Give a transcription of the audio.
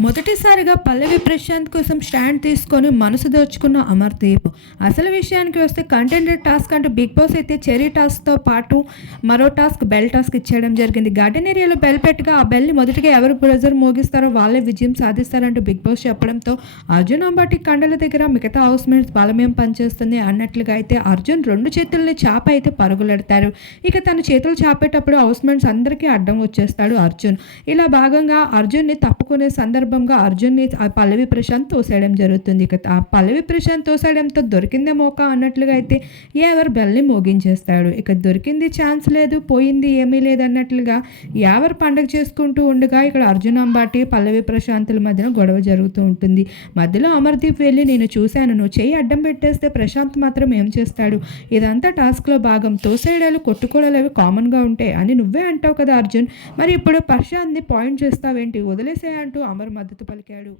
మొదటిసారిగా పల్లవి ప్రశాంత్ కోసం స్టాండ్ తీసుకొని మనసు దోచుకున్న అమర్దీప్ అసలు విషయానికి వస్తే కంటెండర్ టాస్క్ అంటూ బిగ్ బాస్ అయితే చెరీ టాస్క్తో పాటు మరో టాస్క్ బెల్ టాస్క్ ఇచ్చేయడం జరిగింది. గార్డెన్ ఏరియాలో బెల్ పెట్టగా ఆ బెల్ని మొదటిగా ఎవరు ప్రెజర్ మోగిస్తారో వాళ్ళే విజయం సాధిస్తారంటూ బిగ్ బాస్ చెప్పడంతో అర్జున్ అంబాటి కండల దగ్గర మిగతా హౌస్ మేట్స్ బలమేం పనిచేస్తుంది అన్నట్లుగా అయితే అర్జున్ రెండు చేతుల్ని చాప అయితే పరుగులెడతారు. ఇక తన చేతులు చాపేటప్పుడు హౌస్ మేట్స్ అందరికీ అడ్డం వచ్చేస్తాడు అర్జున్. ఇలా భాగంగా అర్జున్ని తప్పుకునే సందర్భంగా అర్జున్ని ఆ పల్లవి ప్రశాంత్ తోసేయడం జరుగుతుంది. ఇక ఆ పల్లవి ప్రశాంత్ తోసేయడంతో దొరికిందే మోక అన్నట్లుగా అయితే ఎవరు బెల్ని మోగించేస్తాడు. ఇక దొరికింది ఛాన్స్ లేదు పోయింది ఏమీ లేదన్నట్లుగా ఎవరు పండగ చేసుకుంటూ ఉండగా ఇక్కడ అర్జున్ అంబాటి పల్లవి ప్రశాంతుల మధ్యన గొడవ జరుగుతూ ఉంటుంది. మధ్యలో అమర్దీప్ వెళ్ళి నేను చూశాను నువ్వు చేయి అడ్డం పెట్టేస్తే ప్రశాంత్ మాత్రం ఏం చేస్తాడు? ఇదంతా టాస్క్లో భాగం. తోసేయడాలు కొట్టుకోవడాలు అవి కామన్గా ఉంటాయి అని నువ్వే అంటావు కదా అర్జున్. మరి ఇప్పుడు ప్రశాంత్ని పాయింట్ చేస్తావేంటి? వదిలేసే అంటూ అమర్ మద్దతు పలికాడు.